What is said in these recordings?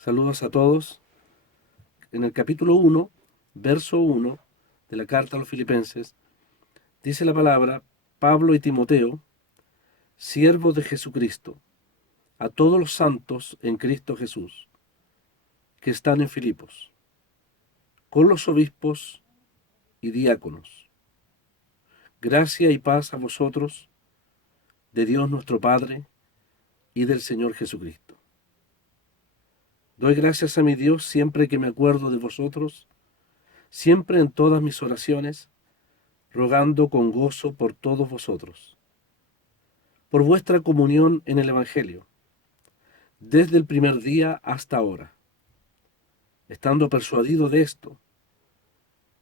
Saludos a todos. En el capítulo 1, verso 1 de la carta a los Filipenses, dice la palabra: Pablo y Timoteo, siervos de Jesucristo, a todos los santos en Cristo Jesús, que están en Filipos, con los obispos y diáconos. Gracia y paz a vosotros, de Dios nuestro Padre y del Señor Jesucristo. Doy gracias a mi Dios siempre que me acuerdo de vosotros, siempre en todas mis oraciones, rogando con gozo por todos vosotros, por vuestra comunión en el Evangelio, desde el primer día hasta ahora, estando persuadido de esto,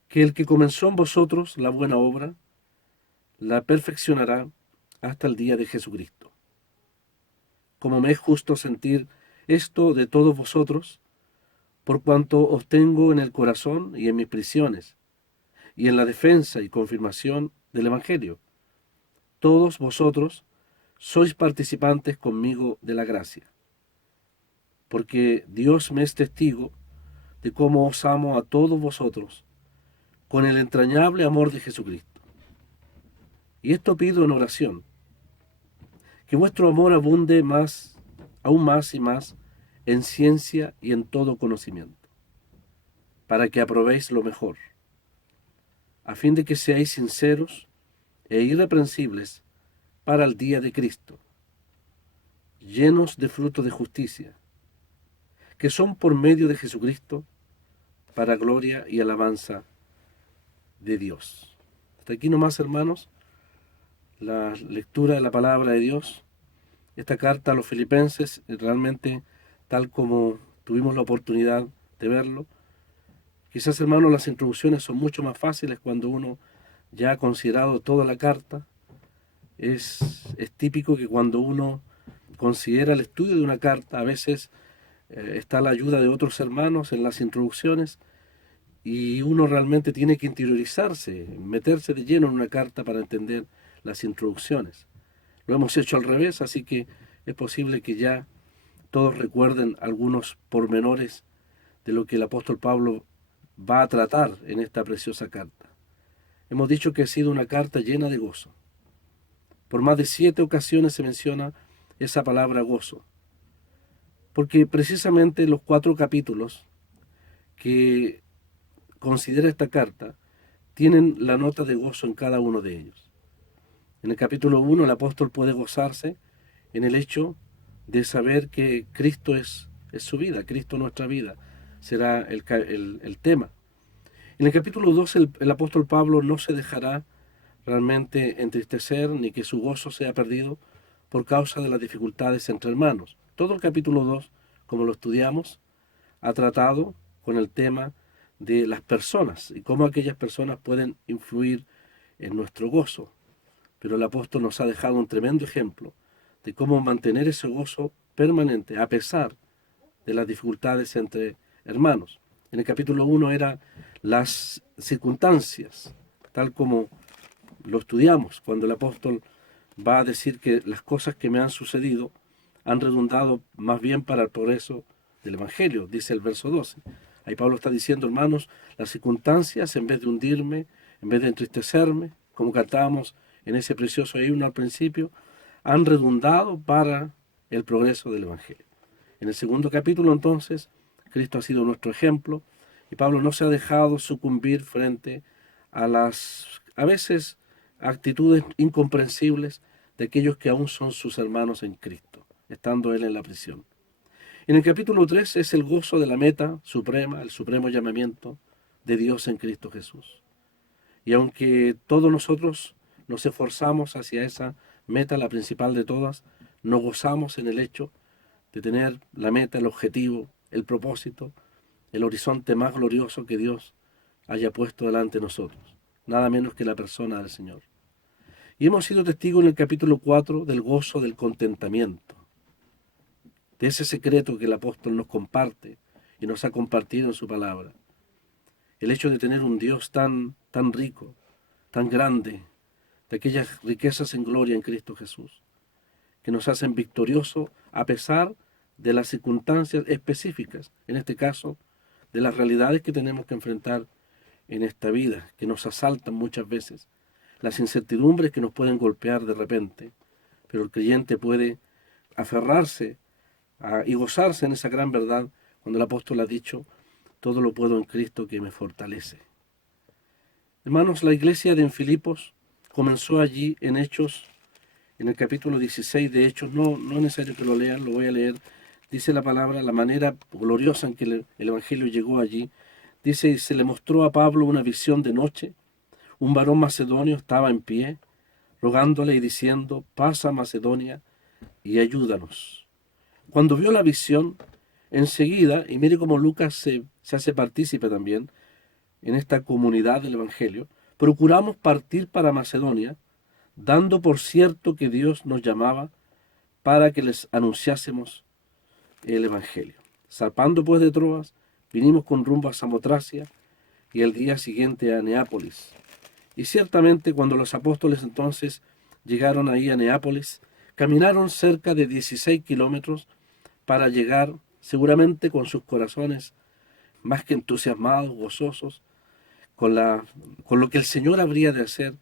que el que comenzó en vosotros la buena obra, la perfeccionará hasta el día de Jesucristo. Como me es justo sentir esto de todos vosotros, por cuanto os tengo en el corazón y en mis prisiones, y en la defensa y confirmación del Evangelio. Todos vosotros sois participantes conmigo de la gracia, porque Dios me es testigo de cómo os amo a todos vosotros con el entrañable amor de Jesucristo. Y esto pido en oración, que vuestro amor abunde más, aún más y más, en ciencia y en todo conocimiento, para que aprobéis lo mejor, a fin de que seáis sinceros e irreprensibles para el día de Cristo, llenos de fruto de justicia, que son por medio de Jesucristo, para gloria y alabanza de Dios. Hasta aquí nomás, hermanos, la lectura de la palabra de Dios. Esta carta a los filipenses, realmente, tal como tuvimos la oportunidad de verlo, quizás, hermanos, las introducciones son mucho más fáciles cuando uno ya ha considerado toda la carta. Es típico que cuando uno considera el estudio de una carta, a veces está la ayuda de otros hermanos en las introducciones, y uno realmente tiene que interiorizarse, meterse de lleno en una carta para entender las introducciones. Lo hemos hecho al revés, así que es posible que ya todos recuerden algunos pormenores de lo que el apóstol Pablo va a tratar en esta preciosa carta. Hemos dicho que ha sido una carta llena de gozo. Por más de 7 ocasiones se menciona esa palabra gozo, porque precisamente los 4 capítulos que considera esta carta tienen la nota de gozo en cada uno de ellos. En el capítulo 1 el apóstol puede gozarse en el hecho de saber que Cristo es su vida, Cristo nuestra vida, será el tema. En el capítulo 2 el apóstol Pablo no se dejará realmente entristecer ni que su gozo sea perdido por causa de las dificultades entre hermanos. Todo el capítulo 2, como lo estudiamos, ha tratado con el tema de las personas y cómo aquellas personas pueden influir en nuestro gozo. Pero el apóstol nos ha dejado un tremendo ejemplo de cómo mantener ese gozo permanente a pesar de las dificultades entre hermanos. En el capítulo 1 era las circunstancias, tal como lo estudiamos, cuando el apóstol va a decir que las cosas que me han sucedido han redundado más bien para el progreso del Evangelio, dice el verso 12. Ahí Pablo está diciendo, hermanos, las circunstancias, en vez de hundirme, en vez de entristecerme, como cantábamos en ese precioso himno al principio, han redundado para el progreso del Evangelio. En el segundo capítulo, entonces, Cristo ha sido nuestro ejemplo y Pablo no se ha dejado sucumbir frente a las, a veces, actitudes incomprensibles de aquellos que aún son sus hermanos en Cristo, estando él en la prisión. En el capítulo 3 es el gozo de la meta suprema, el supremo llamamiento de Dios en Cristo Jesús. Y aunque todos nosotros nos esforzamos hacia esa meta, la principal de todas, nos gozamos en el hecho de tener la meta, el objetivo, el propósito, el horizonte más glorioso que Dios haya puesto delante de nosotros, nada menos que la persona del Señor. Y hemos sido testigos en el capítulo 4 del gozo del contentamiento, de ese secreto que el apóstol nos comparte y nos ha compartido en su palabra. El hecho de tener un Dios tan rico, tan grande, de aquellas riquezas en gloria en Cristo Jesús, que nos hacen victoriosos a pesar de las circunstancias específicas, en este caso, de las realidades que tenemos que enfrentar en esta vida, que nos asaltan muchas veces, las incertidumbres que nos pueden golpear de repente, pero el creyente puede aferrarse y gozarse en esa gran verdad cuando el apóstol ha dicho, todo lo puedo en Cristo que me fortalece. Hermanos, la iglesia de Filipos comenzó allí en Hechos, en el capítulo 16 de Hechos, no es necesario que lo lean, lo voy a leer, dice la palabra, la manera gloriosa en que el Evangelio llegó allí, dice, y se le mostró a Pablo una visión de noche, un varón macedonio estaba en pie, rogándole y diciendo, pasa a Macedonia y ayúdanos. Cuando vio la visión, enseguida, y mire cómo Lucas se hace partícipe también en esta comunidad del Evangelio, procuramos partir para Macedonia, dando por cierto que Dios nos llamaba para que les anunciásemos el Evangelio. Zarpando pues de Troas, vinimos con rumbo a Samotracia y el día siguiente a Neápolis. Y ciertamente cuando los apóstoles entonces llegaron ahí a Neápolis, caminaron cerca de 16 kilómetros para llegar seguramente con sus corazones más que entusiasmados, gozosos, con lo que el Señor habría de hacer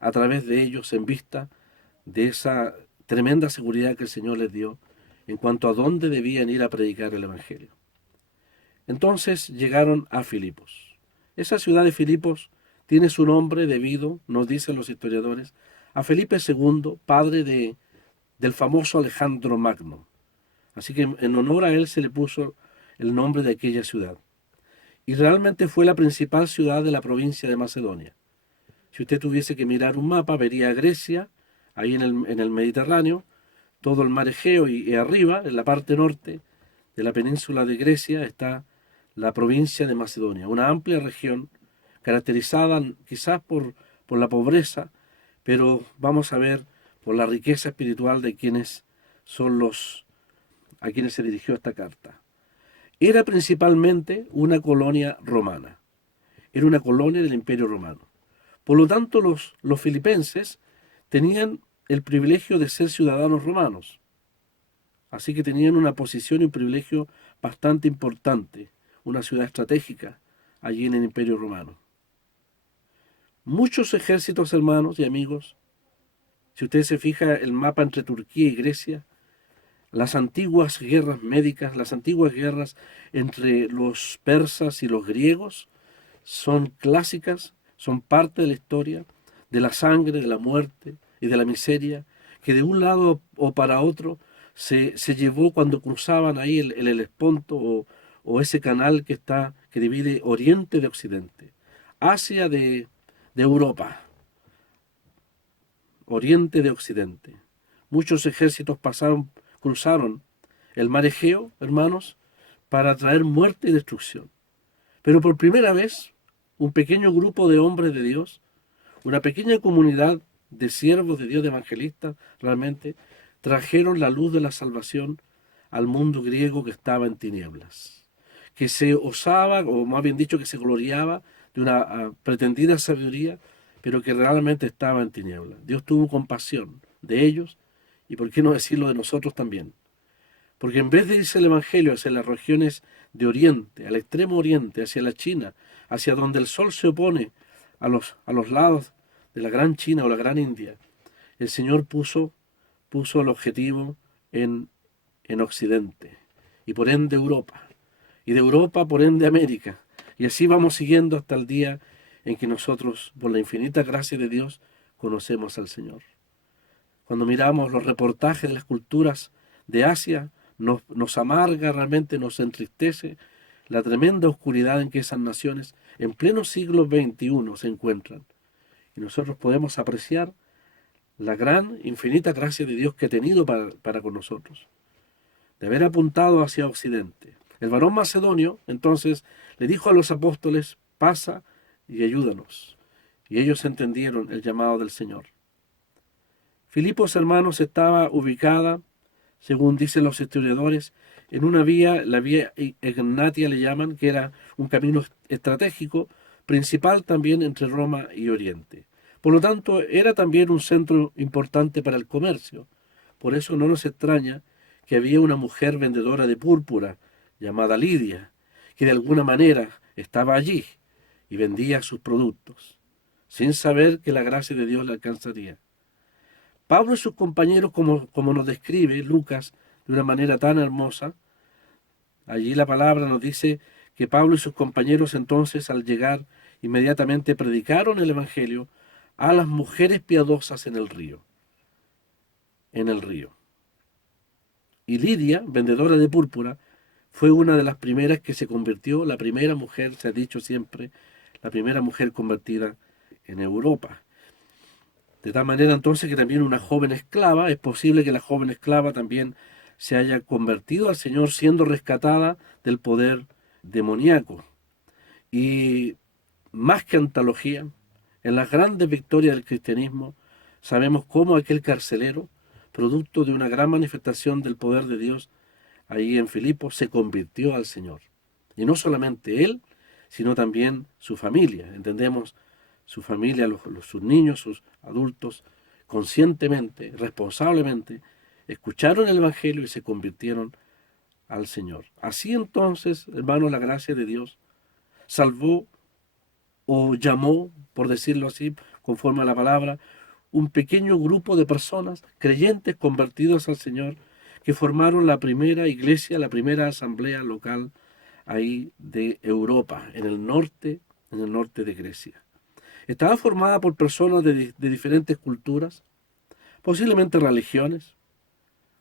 a través de ellos en vista de esa tremenda seguridad que el Señor les dio en cuanto a dónde debían ir a predicar el Evangelio. Entonces llegaron a Filipos. Esa ciudad de Filipos tiene su nombre debido, nos dicen los historiadores, a Felipe II, padre del famoso Alejandro Magno. Así que en honor a él se le puso el nombre de aquella ciudad. Y realmente fue la principal ciudad de la provincia de Macedonia. Si usted tuviese que mirar un mapa, vería a Grecia, ahí en el Mediterráneo, todo el mar Egeo y arriba, en la parte norte de la península de Grecia, está la provincia de Macedonia, una amplia región caracterizada quizás por la pobreza, pero vamos a ver por la riqueza espiritual de quienes son a quienes se dirigió esta carta. Era principalmente una colonia romana, era una colonia del Imperio Romano. Por lo tanto, los filipenses tenían el privilegio de ser ciudadanos romanos, así que tenían una posición y un privilegio bastante importante, una ciudad estratégica allí en el Imperio Romano. Muchos ejércitos, hermanos y amigos, si usted se fija el mapa entre Turquía y Grecia, las antiguas guerras médicas, las antiguas guerras entre los persas y los griegos son clásicas, son parte de la historia, de la sangre, de la muerte y de la miseria, que de un lado o para otro se llevó cuando cruzaban ahí el Helesponto o ese canal que divide Oriente de Occidente, Asia de Europa, Oriente de Occidente. Muchos ejércitos cruzaron el mar Egeo, hermanos, para traer muerte y destrucción. Pero por primera vez, un pequeño grupo de hombres de Dios, una pequeña comunidad de siervos de Dios, de evangelistas, realmente, trajeron la luz de la salvación al mundo griego que estaba en tinieblas, que se osaba, o más bien dicho, que se gloriaba de una pretendida sabiduría, pero que realmente estaba en tinieblas. Dios tuvo compasión de ellos, y por qué no decirlo de nosotros también. Porque en vez de irse el Evangelio hacia las regiones de Oriente, al extremo Oriente, hacia la China, hacia donde el sol se opone a los lados de la gran China o la gran India, el Señor puso el objetivo en Occidente, y por ende Europa, y de Europa por ende América, y así vamos siguiendo hasta el día en que nosotros, por la infinita gracia de Dios, conocemos al Señor. Cuando miramos los reportajes de las culturas de Asia, nos amarga, realmente nos entristece la tremenda oscuridad en que esas naciones en pleno siglo XXI se encuentran. Y nosotros podemos apreciar la gran, infinita gracia de Dios que ha tenido para con nosotros, de haber apuntado hacia Occidente. El varón macedonio, entonces, le dijo a los apóstoles, pasa y ayúdanos. Y ellos entendieron el llamado del Señor. Filipos, hermanos, estaba ubicada, según dicen los historiadores, en una vía, la vía Egnatia le llaman, que era un camino estratégico, principal también entre Roma y Oriente. Por lo tanto, era también un centro importante para el comercio. Por eso no nos extraña que había una mujer vendedora de púrpura llamada Lidia, que de alguna manera estaba allí y vendía sus productos, sin saber que la gracia de Dios le alcanzaría. Pablo y sus compañeros, como nos describe Lucas de una manera tan hermosa, allí la palabra nos dice que Pablo y sus compañeros entonces al llegar inmediatamente predicaron el Evangelio a las mujeres piadosas en el río. En el río. Y Lidia, vendedora de púrpura, fue una de las primeras que se convirtió, la primera mujer, se ha dicho siempre, la primera mujer convertida en Europa. De tal manera entonces que también una joven esclava, es posible que la joven esclava también se haya convertido al Señor siendo rescatada del poder demoníaco. Y más que antología, en las grandes victorias del cristianismo, sabemos cómo aquel carcelero, producto de una gran manifestación del poder de Dios, ahí en Filipos, se convirtió al Señor. Y no solamente él, sino también su familia. Entendemos su familia, sus niños, sus adultos, conscientemente, responsablemente, escucharon el Evangelio y se convirtieron al Señor. Así entonces, hermanos, la gracia de Dios salvó o llamó, por decirlo así, conforme a la palabra, un pequeño grupo de personas creyentes convertidos al Señor que formaron la primera iglesia, la primera asamblea local ahí de Europa, en el norte de Grecia. Estaba formada por personas de diferentes culturas, posiblemente religiones.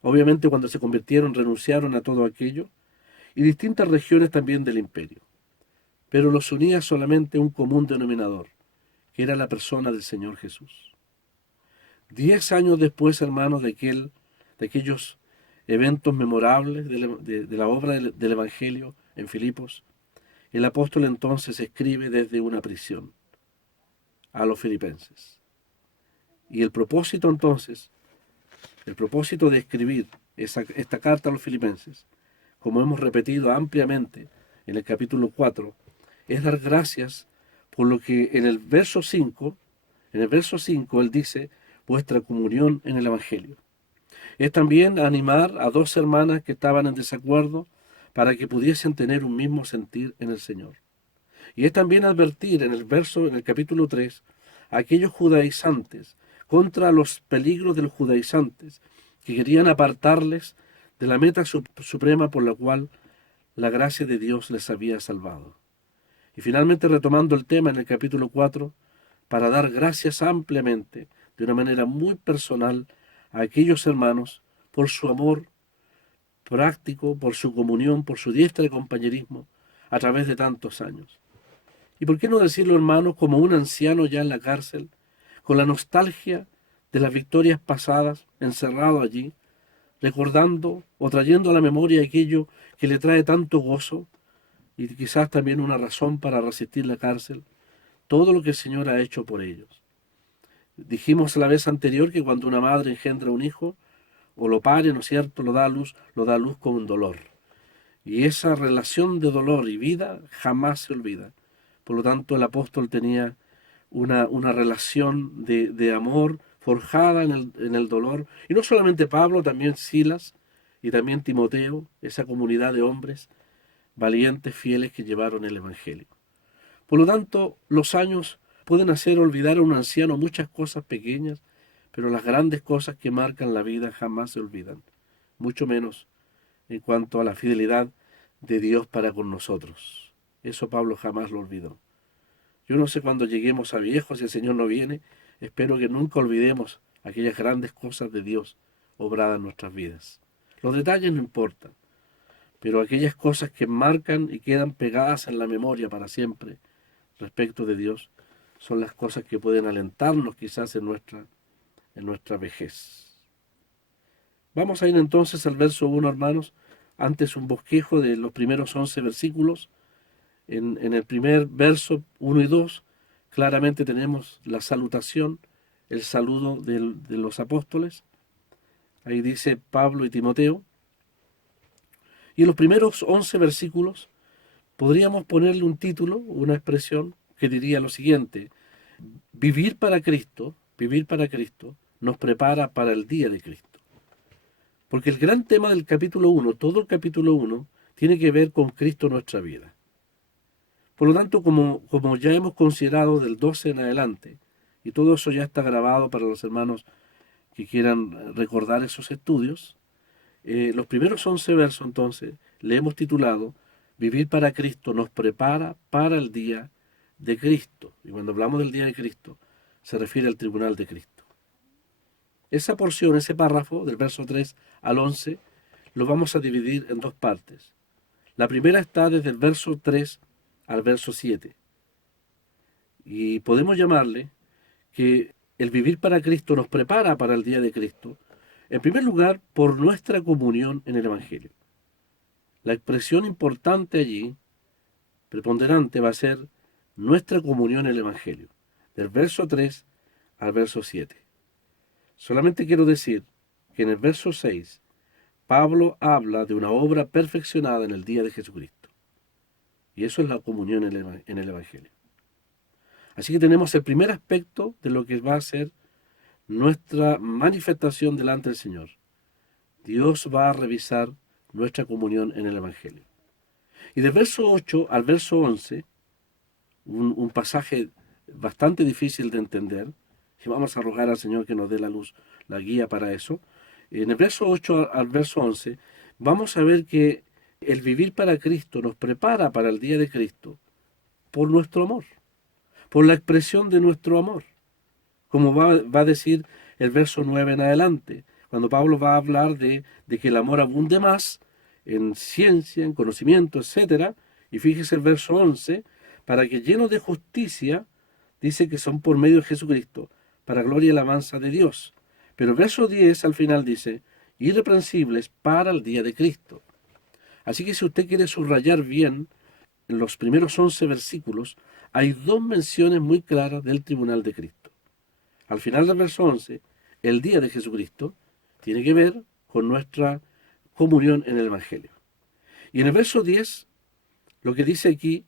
Obviamente cuando se convirtieron renunciaron a todo aquello, y distintas regiones también del imperio. Pero los unía solamente un común denominador, que era la persona del Señor Jesús. 10 años después, hermanos, de aquellos eventos memorables de la obra del Evangelio en Filipos, el apóstol entonces escribe desde una prisión a los filipenses. Y el propósito entonces, el propósito de escribir esta carta a los filipenses, como hemos repetido ampliamente en el capítulo 4, es dar gracias por lo que en el verso 5 él dice, vuestra comunión en el Evangelio. Es también animar a dos hermanas que estaban en desacuerdo para que pudiesen tener un mismo sentir en el Señor. Y es también advertir en el capítulo 3, a aquellos judaizantes contra los peligros de los judaizantes que querían apartarles de la meta suprema por la cual la gracia de Dios les había salvado. Y finalmente retomando el tema en el capítulo 4, para dar gracias ampliamente, de una manera muy personal, a aquellos hermanos por su amor práctico, por su comunión, por su diestra de compañerismo a través de tantos años. Y por qué no decirlo, hermanos, como un anciano ya en la cárcel, con la nostalgia de las victorias pasadas, encerrado allí, recordando o trayendo a la memoria aquello que le trae tanto gozo y quizás también una razón para resistir la cárcel, todo lo que el Señor ha hecho por ellos. Dijimos la vez anterior que cuando una madre engendra un hijo, o lo pare, ¿no es cierto?, lo da a luz con un dolor. Y esa relación de dolor y vida jamás se olvida. Por lo tanto, el apóstol tenía una relación de amor forjada en el dolor. Y no solamente Pablo, también Silas y también Timoteo, esa comunidad de hombres valientes, fieles que llevaron el Evangelio. Por lo tanto, los años pueden hacer olvidar a un anciano muchas cosas pequeñas, pero las grandes cosas que marcan la vida jamás se olvidan, mucho menos en cuanto a la fidelidad de Dios para con nosotros. Eso Pablo jamás lo olvidó. Yo no sé cuándo lleguemos a viejos, si el Señor no viene, espero que nunca olvidemos aquellas grandes cosas de Dios obradas en nuestras vidas. Los detalles no importan, pero aquellas cosas que marcan y quedan pegadas en la memoria para siempre respecto de Dios son las cosas que pueden alentarnos quizás en nuestra vejez. Vamos a ir entonces al verso 1, hermanos, antes un bosquejo de los primeros 11 versículos. En el primer verso 1 y 2 claramente tenemos la salutación, el saludo de los apóstoles. Ahí dice Pablo y Timoteo. Y en los primeros 11 versículos podríamos ponerle un título, una expresión que diría lo siguiente: vivir para Cristo nos prepara para el día de Cristo. Porque el gran tema del capítulo 1, todo el capítulo 1, tiene que ver con Cristo en nuestra vida. Por lo tanto, como ya hemos considerado del 12 en adelante, y todo eso ya está grabado para los hermanos que quieran recordar esos estudios, los primeros 11 versos entonces le hemos titulado Vivir para Cristo nos prepara para el día de Cristo. Y cuando hablamos del día de Cristo, se refiere al tribunal de Cristo. Esa porción, ese párrafo, del verso 3 al 11, lo vamos a dividir en dos partes. La primera está desde el verso 3 al verso 7. Y podemos llamarle que el vivir para Cristo nos prepara para el día de Cristo, en primer lugar, por nuestra comunión en el Evangelio. La expresión importante allí, preponderante, va a ser nuestra comunión en el Evangelio, del verso 3 al verso 7. Solamente quiero decir que en el verso 6, Pablo habla de una obra perfeccionada en el día de Jesucristo. Y eso es la comunión en el Evangelio. Así que tenemos el primer aspecto de lo que va a ser nuestra manifestación delante del Señor. Dios va a revisar nuestra comunión en el Evangelio. Y del verso 8 al verso 11, un pasaje bastante difícil de entender, y vamos a rogar al Señor que nos dé la luz, la guía para eso. En el verso 8 al verso 11, vamos a ver que el vivir para Cristo nos prepara para el día de Cristo por nuestro amor, por la expresión de nuestro amor, como va a decir el verso 9 en adelante, cuando Pablo va a hablar de que el amor abunde más en ciencia, en conocimiento, etcétera. Y fíjese el verso 11, para que llenos de justicia, dice que son por medio de Jesucristo, para gloria y alabanza de Dios. Pero el verso 10 al final dice, irreprensibles para el día de Cristo. Así que si usted quiere subrayar bien, en los primeros 11 versículos, hay dos menciones muy claras del tribunal de Cristo. Al final del verso 11, el día de Jesucristo tiene que ver con nuestra comunión en el Evangelio. Y en el verso 10, lo que dice aquí,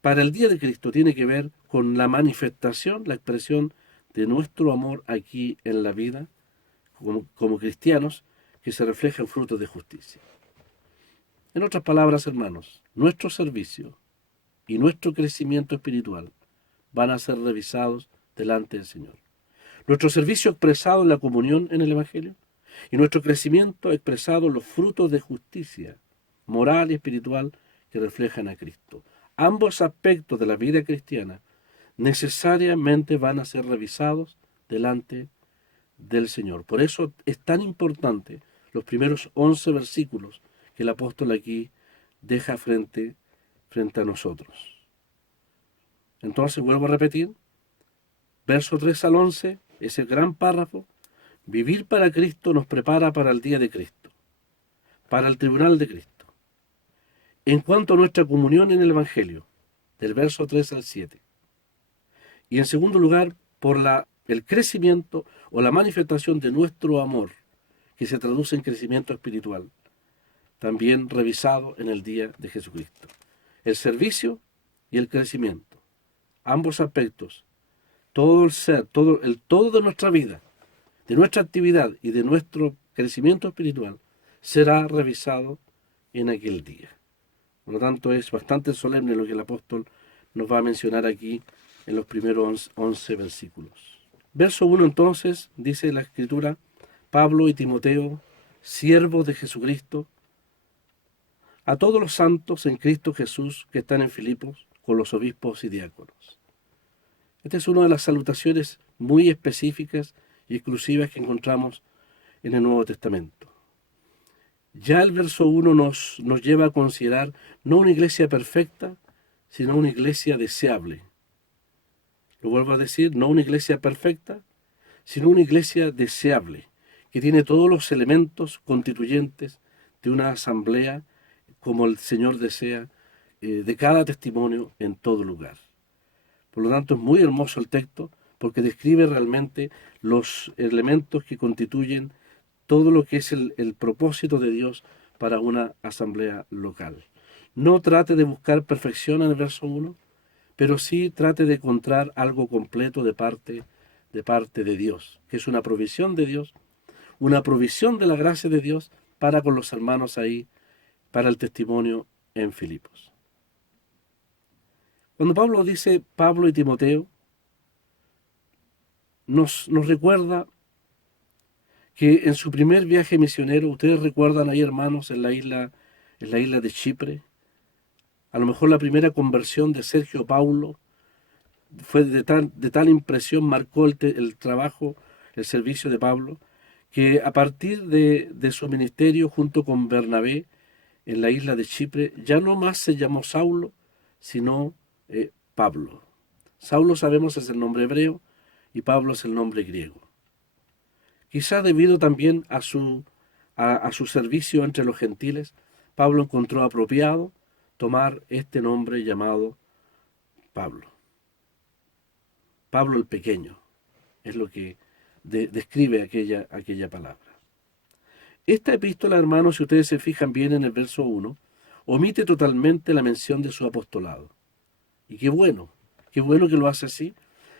para el día de Cristo tiene que ver con la manifestación, la expresión de nuestro amor aquí en la vida, como cristianos, que se refleja en frutos de justicia. En otras palabras, hermanos, nuestro servicio y nuestro crecimiento espiritual van a ser revisados delante del Señor. Nuestro servicio expresado en la comunión en el Evangelio y nuestro crecimiento expresado en los frutos de justicia moral y espiritual que reflejan a Cristo. Ambos aspectos de la vida cristiana necesariamente van a ser revisados delante del Señor. Por eso es tan importante los primeros 11 versículos que el apóstol aquí deja frente a nosotros. Entonces, vuelvo a repetir, verso 3 al 11, ese gran párrafo, vivir para Cristo nos prepara para el día de Cristo, para el tribunal de Cristo. En cuanto a nuestra comunión en el Evangelio, del verso 3 al 7. Y en segundo lugar, por el crecimiento o la manifestación de nuestro amor, que se traduce en crecimiento espiritual, también revisado en el día de Jesucristo. El servicio y el crecimiento, ambos aspectos, todo el ser, todo de nuestra vida, de nuestra actividad y de nuestro crecimiento espiritual, será revisado en aquel día. Por lo tanto, es bastante solemne lo que el apóstol nos va a mencionar aquí en los primeros 11 versículos. Verso 1 entonces, dice la Escritura, Pablo y Timoteo, siervos de Jesucristo, a todos los santos en Cristo Jesús que están en Filipos, con los obispos y diáconos. Esta es una de las salutaciones muy específicas y exclusivas que encontramos en el Nuevo Testamento. Ya el verso 1 nos lleva a considerar no una iglesia perfecta, sino una iglesia deseable. Lo vuelvo a decir, no una iglesia perfecta, sino una iglesia deseable, que tiene todos los elementos constituyentes de una asamblea como el Señor desea, de cada testimonio en todo lugar. Por lo tanto, es muy hermoso el texto, porque describe realmente los elementos que constituyen todo lo que es el propósito de Dios para una asamblea local. No trate de buscar perfección en el verso 1, pero sí trate de encontrar algo completo de parte de Dios, que es una provisión de Dios, una provisión de la gracia de Dios para con los hermanos ahí, para el testimonio en Filipos. Cuando Pablo dice Pablo y Timoteo, nos recuerda que en su primer viaje misionero, ustedes recuerdan ahí, hermanos, en la isla de Chipre, a lo mejor la primera conversión de Sergio Paulo fue de tal impresión, marcó el trabajo, el servicio de Pablo, que a partir de su ministerio junto con Bernabé en la isla de Chipre, ya no más se llamó Saulo, sino Pablo. Saulo, sabemos, es el nombre hebreo y Pablo es el nombre griego. Quizá debido también a su servicio entre los gentiles, Pablo encontró apropiado tomar este nombre llamado Pablo. Pablo el Pequeño es lo que describe aquella palabra. Esta epístola, hermanos, si ustedes se fijan bien en el verso 1, omite totalmente la mención de su apostolado. Y qué bueno que lo hace así,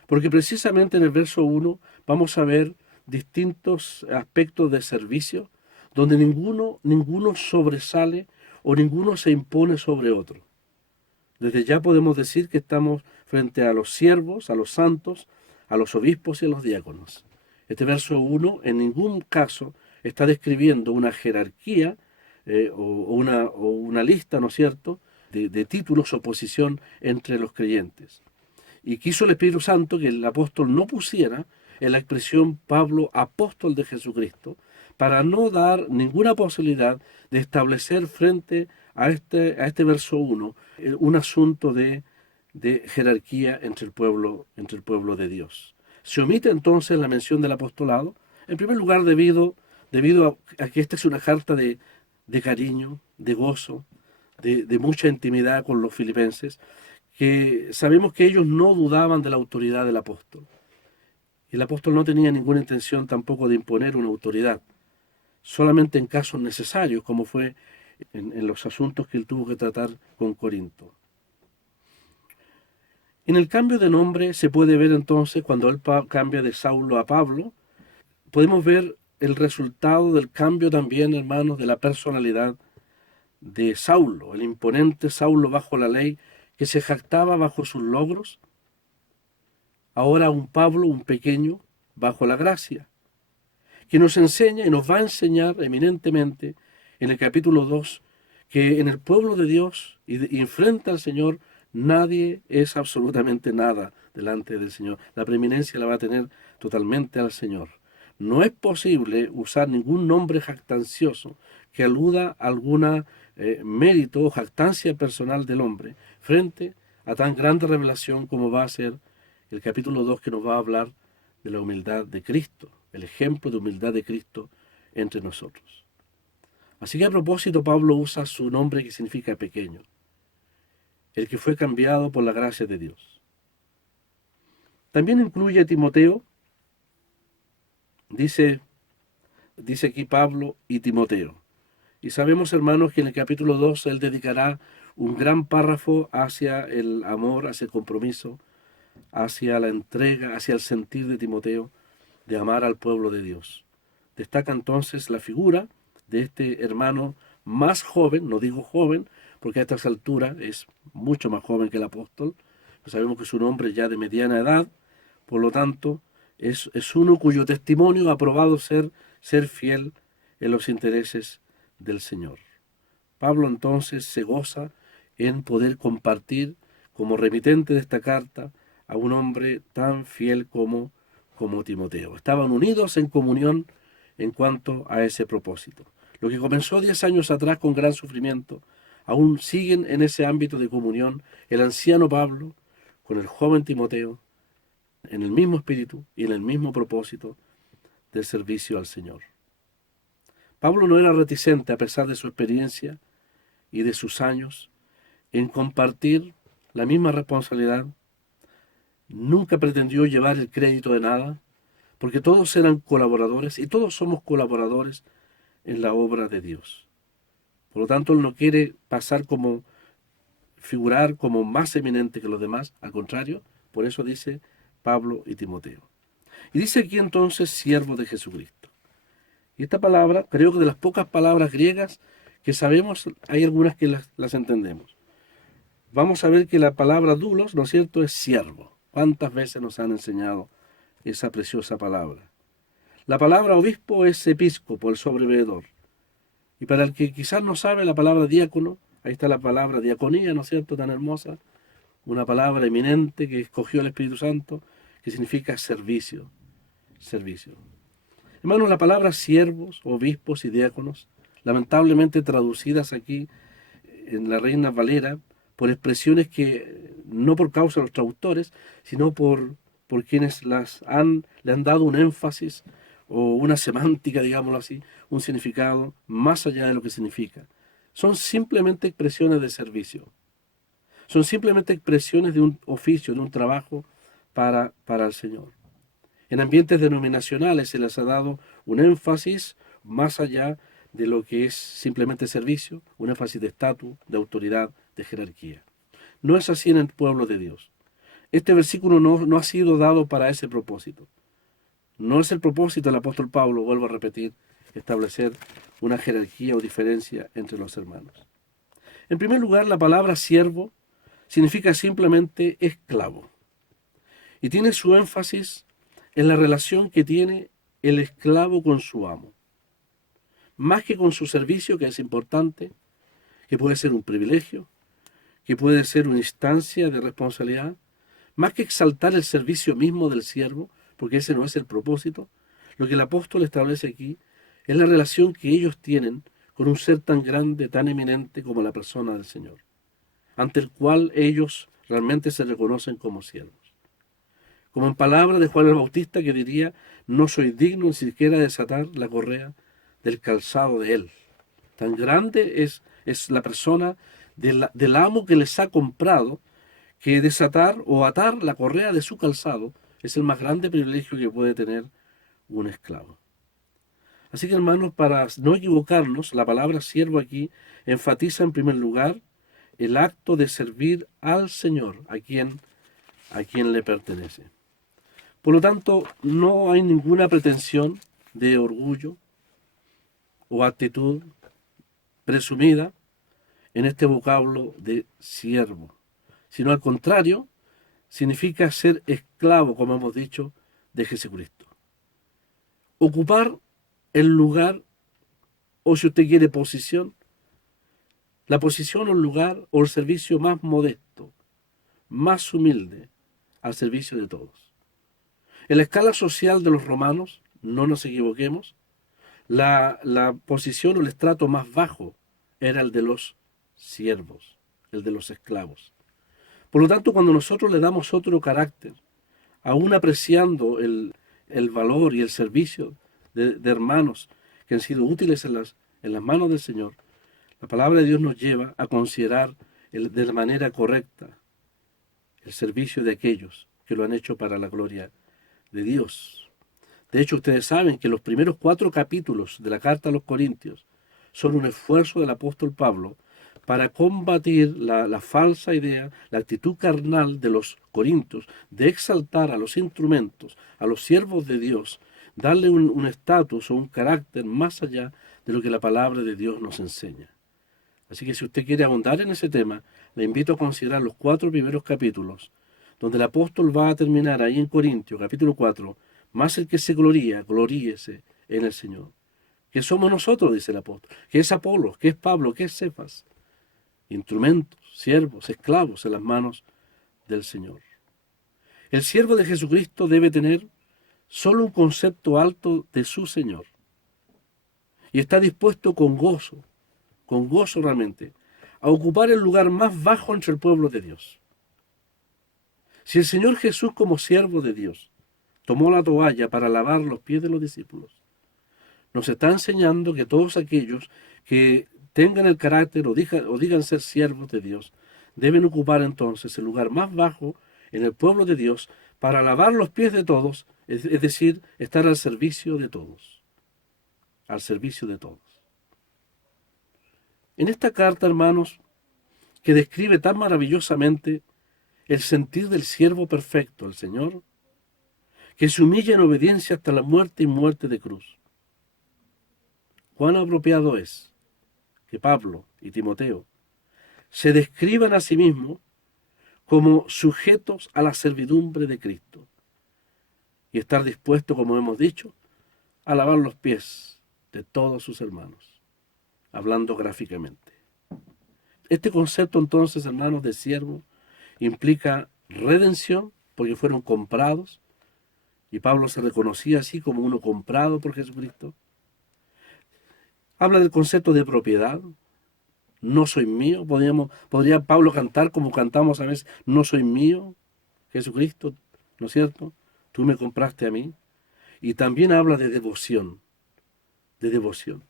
porque precisamente en el verso 1 vamos a ver distintos aspectos de servicio donde ninguno sobresale o ninguno se impone sobre otro. Desde ya podemos decir que estamos frente a los siervos, a los santos, a los obispos y a los diáconos. Este verso 1 en ningún caso está describiendo una jerarquía o una lista, ¿no es cierto?, de títulos o posición entre los creyentes. Y quiso el Espíritu Santo que el apóstol no pusiera en la expresión Pablo, apóstol de Jesucristo, para no dar ninguna posibilidad de establecer frente a este verso 1 un asunto de jerarquía entre el pueblo de Dios. Se omite entonces la mención del apostolado, en primer lugar debido a que esta es una carta de cariño, de gozo, de mucha intimidad con los filipenses, que sabemos que ellos no dudaban de la autoridad del apóstol. Y el apóstol no tenía ninguna intención tampoco de imponer una autoridad, solamente en casos necesarios, como fue en los asuntos que él tuvo que tratar con Corinto. En el cambio de nombre se puede ver entonces, cuando él cambia de Saulo a Pablo, podemos ver el resultado del cambio también, hermanos, de la personalidad de Saulo, el imponente Saulo bajo la ley, que se jactaba bajo sus logros, ahora un Pablo, un pequeño, bajo la gracia, que nos enseña y nos va a enseñar eminentemente en el capítulo 2, que en el pueblo de Dios y frente al Señor, nadie es absolutamente nada delante del Señor. La preeminencia la va a tener totalmente al Señor. No es posible usar ningún nombre jactancioso que aluda a algún mérito o jactancia personal del hombre frente a tan grande revelación como va a ser el capítulo 2, que nos va a hablar de la humildad de Cristo, el ejemplo de humildad de Cristo entre nosotros. Así que a propósito, Pablo usa su nombre que significa pequeño, el que fue cambiado por la gracia de Dios. También incluye a Timoteo, dice aquí Pablo y Timoteo. Y sabemos, hermanos, que en el capítulo 2 él dedicará un gran párrafo hacia el amor, hacia el compromiso, hacia la entrega, hacia el sentir de Timoteo de amar al pueblo de Dios. Destaca entonces la figura de este hermano más joven, no digo joven, porque a estas alturas es mucho más joven que el apóstol, pues sabemos que es un hombre ya de mediana edad, por lo tanto, es uno cuyo testimonio ha probado ser fiel en los intereses del Señor. Pablo entonces se goza en poder compartir como remitente de esta carta a un hombre tan fiel como Timoteo. Estaban unidos en comunión en cuanto a ese propósito. Lo que comenzó 10 años atrás con gran sufrimiento, aún siguen en ese ámbito de comunión el anciano Pablo con el joven Timoteo, en el mismo espíritu y en el mismo propósito del servicio al Señor. Pablo no era reticente, a pesar de su experiencia y de sus años, en compartir la misma responsabilidad. Nunca pretendió llevar el crédito de nada, porque todos eran colaboradores y todos somos colaboradores en la obra de Dios. Por lo tanto, él no quiere figurar como más eminente que los demás, al contrario, por eso dice Pablo y Timoteo. Y dice aquí entonces siervo de Jesucristo. Y esta palabra, creo que de las pocas palabras griegas que sabemos, hay algunas que las entendemos. Vamos a ver que la palabra doulos, ¿no es cierto?, es siervo. ¿Cuántas veces nos han enseñado esa preciosa palabra? La palabra obispo es episcopo, el sobreveedor. Y para el que quizás no sabe la palabra diácono, ahí está la palabra diaconía, ¿no es cierto?, tan hermosa, una palabra eminente que escogió el Espíritu Santo, que significa servicio, servicio. Hermanos, la palabra siervos, obispos y diáconos, lamentablemente traducidas aquí en la Reina Valera, por expresiones que no por causa de los traductores, sino por quienes le han dado un énfasis o una semántica, digámoslo así, un significado más allá de lo que significa. Son simplemente expresiones de servicio. Son simplemente expresiones de un oficio, de un trabajo para el Señor. En ambientes denominacionales se les ha dado un énfasis más allá de lo que es simplemente servicio, un énfasis de estatus, de autoridad, de jerarquía. No es así en el pueblo de Dios. Este versículo no ha sido dado para ese propósito. No es el propósito del apóstol Pablo, vuelvo a repetir, establecer una jerarquía o diferencia entre los hermanos. En primer lugar, la palabra siervo significa simplemente esclavo. Y tiene su énfasis en la relación que tiene el esclavo con su amo. Más que con su servicio, que es importante, que puede ser un privilegio, que puede ser una instancia de responsabilidad, más que exaltar el servicio mismo del siervo, porque ese no es el propósito, lo que el apóstol establece aquí es la relación que ellos tienen con un ser tan grande, tan eminente como la persona del Señor, ante el cual ellos realmente se reconocen como siervos. Como en palabras de Juan el Bautista que diría, no soy digno ni siquiera de desatar la correa del calzado de él. Tan grande es la persona del amo que les ha comprado, que desatar o atar la correa de su calzado es el más grande privilegio que puede tener un esclavo. Así que hermanos, para no equivocarnos, la palabra siervo aquí enfatiza en primer lugar el acto de servir al Señor, a quien le pertenece. Por lo tanto, no hay ninguna pretensión de orgullo o actitud presumida en este vocablo de siervo, sino al contrario, significa ser esclavo, como hemos dicho, de Jesucristo. Ocupar el lugar, o si usted quiere posición, la posición o el lugar o el servicio más modesto, más humilde, al servicio de todos. En la escala social de los romanos, no nos equivoquemos, la posición o el estrato más bajo era el de los siervos, el de los esclavos. Por lo tanto, cuando nosotros le damos otro carácter, aún apreciando el valor y el servicio de hermanos que han sido útiles en las manos del Señor, la palabra de Dios nos lleva a considerar de la manera correcta el servicio de aquellos que lo han hecho para la gloria de Dios. De hecho, ustedes saben que los primeros 4 capítulos de la carta a los Corintios son un esfuerzo del apóstol Pablo para combatir la falsa idea, la actitud carnal de los corintios, de exaltar a los instrumentos, a los siervos de Dios, darle un estatus o un carácter más allá de lo que la palabra de Dios nos enseña. Así que si usted quiere ahondar en ese tema, le invito a considerar los 4 primeros capítulos, donde el apóstol va a terminar ahí en Corintios, capítulo 4, más el que se gloría, gloríese en el Señor. ¿Qué somos nosotros?, dice el apóstol. ¿Qué es Apolos? ¿Qué es Pablo? ¿Qué es Cefas? Instrumentos, siervos, esclavos en las manos del Señor. El siervo de Jesucristo debe tener solo un concepto alto de su Señor. Y está dispuesto con gozo realmente, a ocupar el lugar más bajo entre el pueblo de Dios. Si el Señor Jesús, como siervo de Dios, tomó la toalla para lavar los pies de los discípulos, nos está enseñando que todos aquellos que tengan el carácter o digan ser siervos de Dios, deben ocupar entonces el lugar más bajo en el pueblo de Dios para lavar los pies de todos, es decir, estar al servicio de todos. Al servicio de todos. En esta carta, hermanos, que describe tan maravillosamente el sentir del siervo perfecto, el Señor, que se humilla en obediencia hasta la muerte y muerte de cruz. cuán apropiado es que Pablo y Timoteo se describan a sí mismos como sujetos a la servidumbre de Cristo y estar dispuesto, como hemos dicho, a lavar los pies de todos sus hermanos, hablando gráficamente. Este concepto entonces, hermanos, de siervo implica redención porque fueron comprados y Pablo se reconocía así como uno comprado por Jesucristo. Habla del concepto de propiedad. No soy mío. Podría Pablo cantar como cantamos a veces, no soy mío, Jesucristo, ¿no es cierto? Tú me compraste a mí. Y también habla de devoción, de devoción.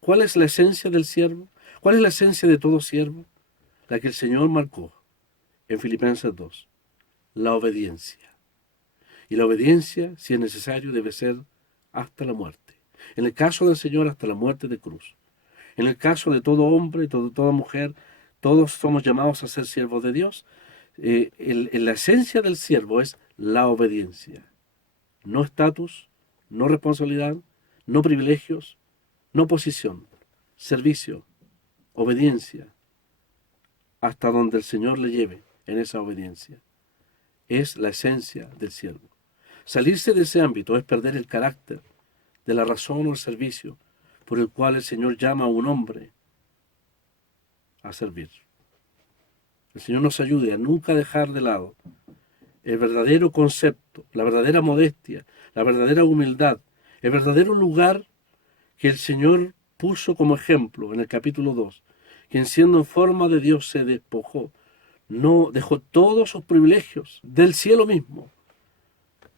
¿Cuál es la esencia del siervo? ¿Cuál es la esencia de todo siervo? La que el Señor marcó en Filipenses 2, la obediencia. Y la obediencia, si es necesario, debe ser hasta la muerte. En el caso del Señor, hasta la muerte de cruz. En el caso de todo hombre, toda mujer, todos somos llamados a ser siervos de Dios. La esencia del siervo es la obediencia. No estatus, no responsabilidad, no privilegios, no posición, servicio, obediencia, hasta donde el Señor le lleve en esa obediencia. Es la esencia del siervo. Salirse de ese ámbito es perder el carácter de la razón o el servicio por el cual el Señor llama a un hombre a servir. El Señor nos ayude a nunca dejar de lado el verdadero concepto, la verdadera modestia, la verdadera humildad, el verdadero lugar que el Señor puso como ejemplo en el capítulo 2, quien siendo en forma de Dios se despojó, no dejó todos sus privilegios del cielo mismo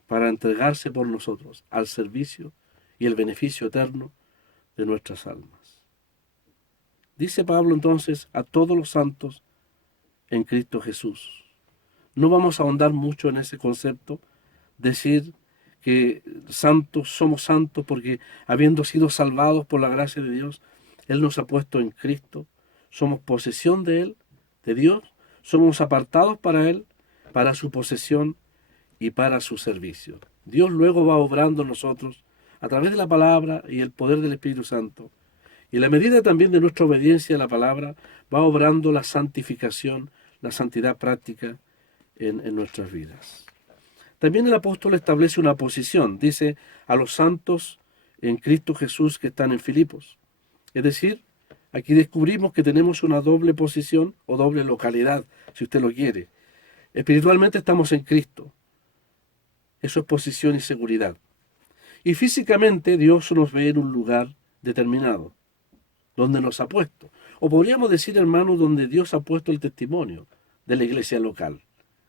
para entregarse por nosotros al servicio y el beneficio eterno de nuestras almas. Dice Pablo entonces a todos los santos en Cristo Jesús. No vamos a ahondar mucho en ese concepto, decir que santos somos santos porque habiendo sido salvados por la gracia de Dios, Él nos ha puesto en Cristo, somos posesión de Él, de Dios, somos apartados para Él, para su posesión y para su servicio. Dios luego va obrando en nosotros a través de la palabra y el poder del Espíritu Santo. Y la medida también de nuestra obediencia a la palabra va obrando la santificación, la santidad práctica en nuestras vidas. También el apóstol establece una posición, dice a los santos en Cristo Jesús que están en Filipos. Es decir, aquí descubrimos que tenemos una doble posición o doble localidad, si usted lo quiere. Espiritualmente estamos en Cristo. Eso es posición y seguridad. Y físicamente Dios nos ve en un lugar determinado, donde nos ha puesto. O podríamos decir, hermanos, donde Dios ha puesto el testimonio de la iglesia local,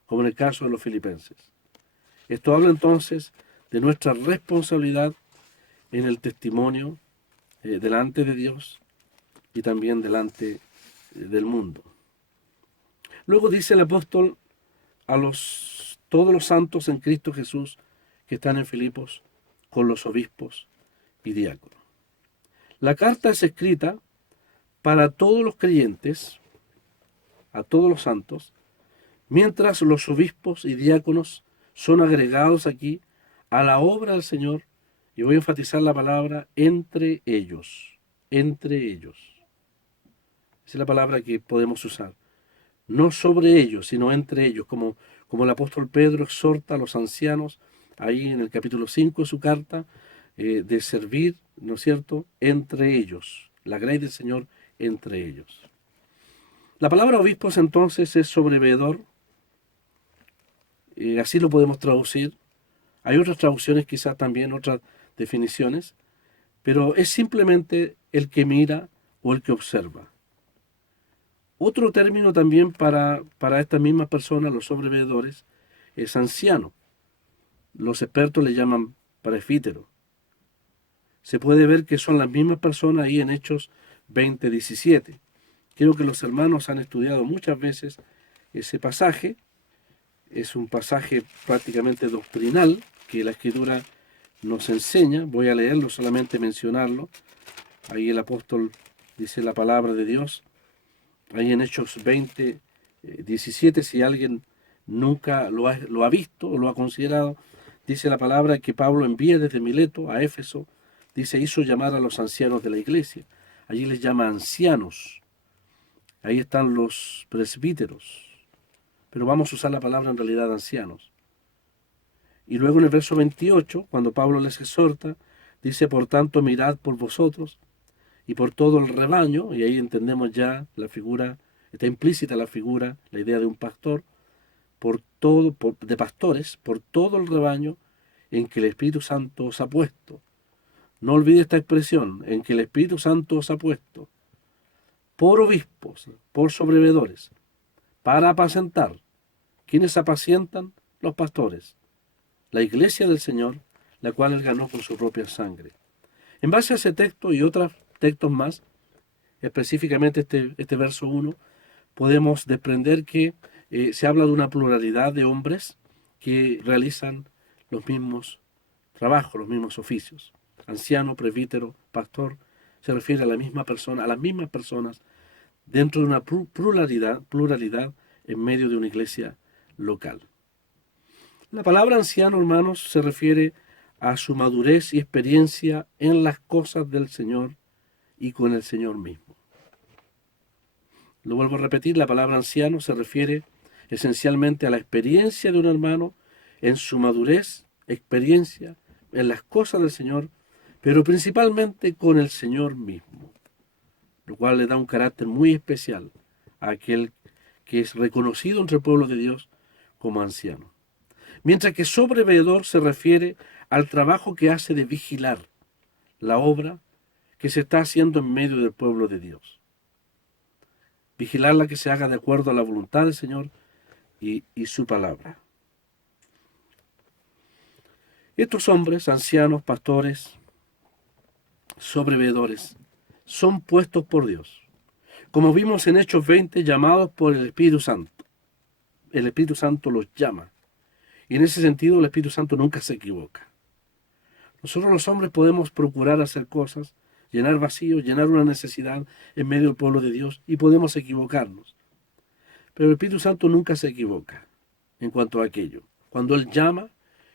como en el caso de los filipenses. Esto habla entonces de nuestra responsabilidad en el testimonio delante de Dios y también delante del mundo. Luego dice el apóstol a todos los santos en Cristo Jesús que están en Filipos con los obispos y diáconos. La carta es escrita para todos los creyentes, a todos los santos, mientras los obispos y diáconos son agregados aquí a la obra del Señor, y voy a enfatizar la palabra entre ellos, entre ellos. Esa es la palabra que podemos usar. No sobre ellos, sino entre ellos, como el apóstol Pedro exhorta a los ancianos, ahí en el capítulo 5 de su carta, de servir, ¿no es cierto?, entre ellos, la gracia del Señor entre ellos. La palabra obispos entonces es sobreveedor, así lo podemos traducir. Hay otras traducciones, quizás también otras definiciones, pero es simplemente el que mira o el que observa. Otro término también para estas mismas personas, los sobreveedores, es anciano. Los expertos le llaman presbítero. Se puede ver que son las mismas personas ahí en Hechos 20:17. Creo que los hermanos han estudiado muchas veces ese pasaje. Es un pasaje prácticamente doctrinal que la Escritura nos enseña. Voy a leerlo, solamente mencionarlo. Ahí el apóstol dice la palabra de Dios. Ahí en Hechos 20:17, si alguien nunca lo ha visto o lo ha considerado, dice la palabra que Pablo envía desde Mileto a Éfeso dice, hizo llamar a los ancianos de la iglesia. Allí les llama ancianos. Ahí están los presbíteros. Pero vamos a usar la palabra en realidad ancianos. Y luego en el verso 28, cuando Pablo les exhorta, dice, por tanto, mirad por vosotros y por todo el rebaño, y ahí entendemos ya la figura, está implícita la figura, la idea de un pastor, de pastores, por todo el rebaño en que el Espíritu Santo os ha puesto. No olvide esta expresión, en que el Espíritu Santo os ha puesto, por obispos, por sobreveedores, para apacentar. ¿Quiénes apacientan? Los pastores. La iglesia del Señor, la cual Él ganó con su propia sangre. En base a ese texto y otros textos más, específicamente este verso 1, podemos desprender que se habla de una pluralidad de hombres que realizan los mismos trabajos, los mismos oficios. Anciano, presbítero, pastor, se refiere a la misma persona, a las mismas personas dentro de una pluralidad en medio de una iglesia local. La palabra anciano, hermanos, se refiere a su madurez y experiencia en las cosas del Señor y con el Señor mismo. Lo vuelvo a repetir, la palabra anciano se refiere esencialmente a la experiencia de un hermano en su madurez, experiencia en las cosas del Señor, pero principalmente con el Señor mismo, lo cual le da un carácter muy especial a aquel que es reconocido entre el pueblo de Dios como anciano. Mientras que sobreveedor se refiere al trabajo que hace de vigilar la obra que se está haciendo en medio del pueblo de Dios. Vigilarla que se haga de acuerdo a la voluntad del Señor y su palabra. Estos hombres, ancianos, pastores, sobreveedores, son puestos por Dios. Como vimos en Hechos 20, llamados por el Espíritu Santo. El Espíritu Santo los llama. Y en ese sentido el Espíritu Santo nunca se equivoca. Nosotros los hombres podemos procurar hacer cosas, llenar vacíos, llenar una necesidad en medio del pueblo de Dios y podemos equivocarnos. Pero el Espíritu Santo nunca se equivoca en cuanto a aquello. Cuando Él llama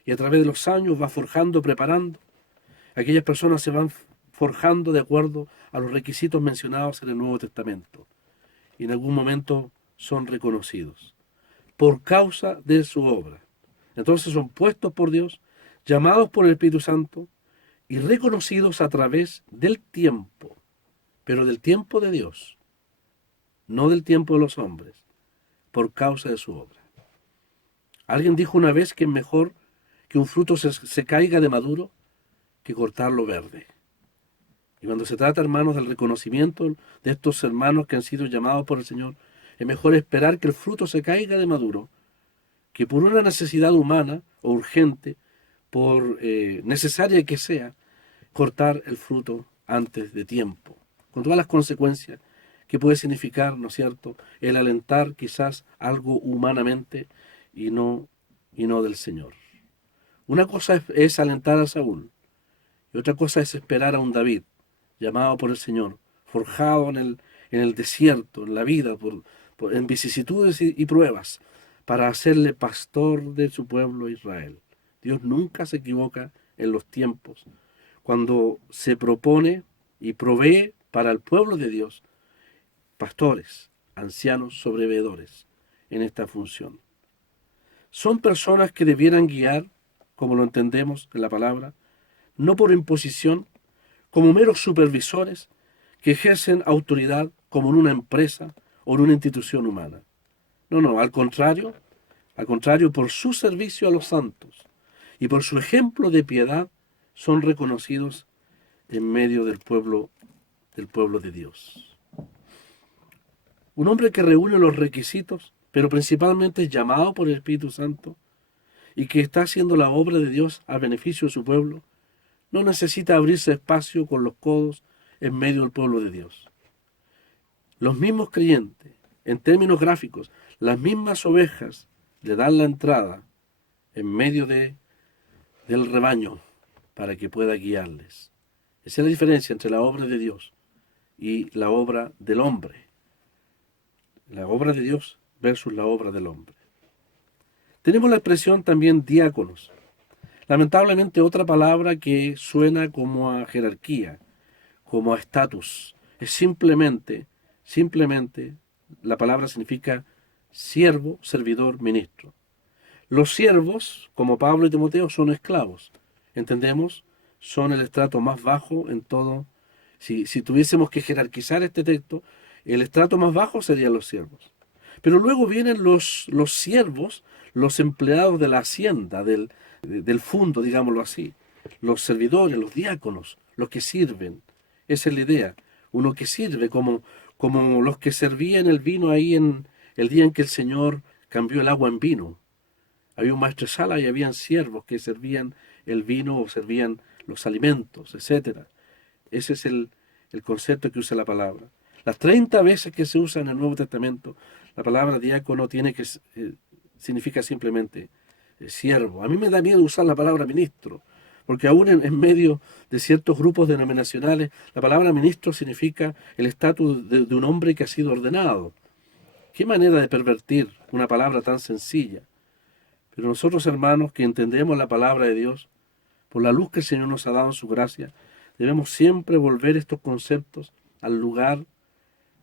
y a través de los años va forjando, preparando, aquellas personas se van forjando de acuerdo a los requisitos mencionados en el Nuevo Testamento. Y en algún momento son reconocidos por causa de su obra. Entonces son puestos por Dios, llamados por el Espíritu Santo y reconocidos a través del tiempo, pero del tiempo de Dios, no del tiempo de los hombres, por causa de su obra. Alguien dijo una vez que es mejor que un fruto se caiga de maduro que cortarlo verde. Y cuando se trata, hermanos, del reconocimiento de estos hermanos que han sido llamados por el Señor, es mejor esperar que el fruto se caiga de maduro que por una necesidad humana o urgente, por necesaria que sea, cortar el fruto antes de tiempo, con todas las consecuencias que puede significar, ¿no es cierto?, el alentar quizás algo humanamente y no del Señor. Una cosa es alentar a Saúl, y otra cosa es esperar a un David, llamado por el Señor, forjado en el desierto, en la vida, en vicisitudes y pruebas, para hacerle pastor de su pueblo Israel. Dios nunca se equivoca en los tiempos. Cuando se propone y provee para el pueblo de Dios pastores, ancianos, sobreveedores en esta función. Son personas que debieran guiar, como lo entendemos en la palabra, no por imposición, como meros supervisores que ejercen autoridad como en una empresa o en una institución humana. No, al contrario, por su servicio a los santos y por su ejemplo de piedad, son reconocidos en medio del pueblo de Dios. Un hombre que reúne los requisitos, pero principalmente es llamado por el Espíritu Santo y que está haciendo la obra de Dios a beneficio de su pueblo, no necesita abrirse espacio con los codos en medio del pueblo de Dios. Los mismos creyentes, en términos gráficos, las mismas ovejas le dan la entrada en medio del rebaño para que pueda guiarles. Esa es la diferencia entre la obra de Dios y la obra del hombre. La obra de Dios versus la obra del hombre. Tenemos la expresión también diáconos. Lamentablemente otra palabra que suena como a jerarquía, como a estatus, es simplemente, la palabra significa siervo, servidor, ministro. Los siervos, como Pablo y Timoteo, son esclavos. ¿Entendemos? Son el estrato más bajo en todo. Si tuviésemos que jerarquizar este texto, el estrato más bajo serían los siervos. Pero luego vienen los siervos, los empleados de la hacienda, del fondo, digámoslo así. Los servidores, los diáconos, los que sirven. Esa es la idea. Uno que sirve, como los que servían el vino ahí en el día en que el Señor cambió el agua en vino. Había un maestro de sala y habían siervos que servían el vino o servían los alimentos, etcétera. Ese es el concepto que usa la palabra. Las 30 veces que se usa en el Nuevo Testamento, la palabra diácono significa simplemente siervo. A mí me da miedo usar la palabra ministro, porque aún en medio de ciertos grupos denominacionales, la palabra ministro significa el estatus de un hombre que ha sido ordenado. ¿Qué manera de pervertir una palabra tan sencilla? Pero nosotros, hermanos, que entendemos la palabra de Dios, por la luz que el Señor nos ha dado en su gracia, debemos siempre volver estos conceptos al lugar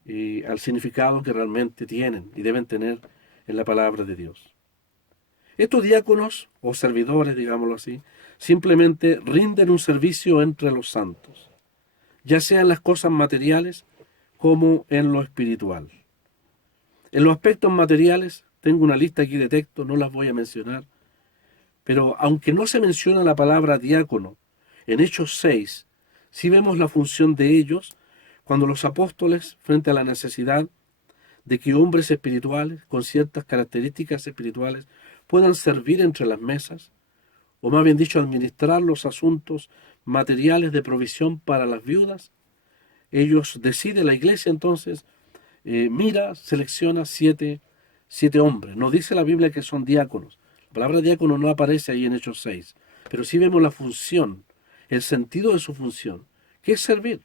y al significado que realmente tienen y deben tener en la palabra de Dios. Estos diáconos o servidores, digámoslo así, simplemente rinden un servicio entre los santos, ya sea en las cosas materiales como en lo espiritual. En los aspectos materiales, tengo una lista aquí de textos, no las voy a mencionar, pero aunque no se menciona la palabra diácono, en Hechos 6, sí vemos la función de ellos cuando los apóstoles, frente a la necesidad de que hombres espirituales con ciertas características espirituales puedan servir entre las mesas, o más bien dicho, administrar los asuntos materiales de provisión para las viudas, ellos deciden, la iglesia entonces, selecciona siete hombres. No dice la Biblia que son diáconos. La palabra diácono no aparece ahí en Hechos 6, pero sí vemos la función, el sentido de su función, que es servir.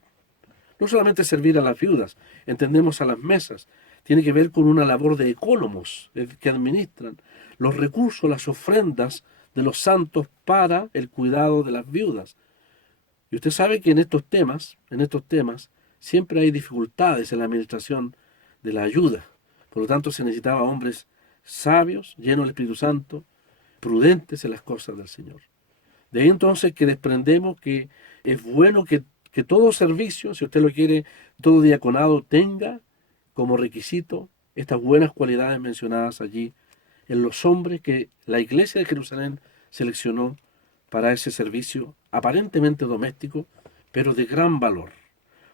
No solamente servir a las viudas, entendemos a las mesas, tiene que ver con una labor de ecólomos que administran los recursos, las ofrendas de los santos para el cuidado de las viudas. Y usted sabe que en estos temas, siempre hay dificultades en la administración de la ayuda. Por lo tanto, se necesitaba hombres sabios, llenos del Espíritu Santo, prudentes en las cosas del Señor. De ahí entonces que desprendemos que es bueno que todo servicio, si usted lo quiere, todo diaconado tenga como requisito estas buenas cualidades mencionadas allí en los hombres que la iglesia de Jerusalén seleccionó para ese servicio aparentemente doméstico, pero de gran valor.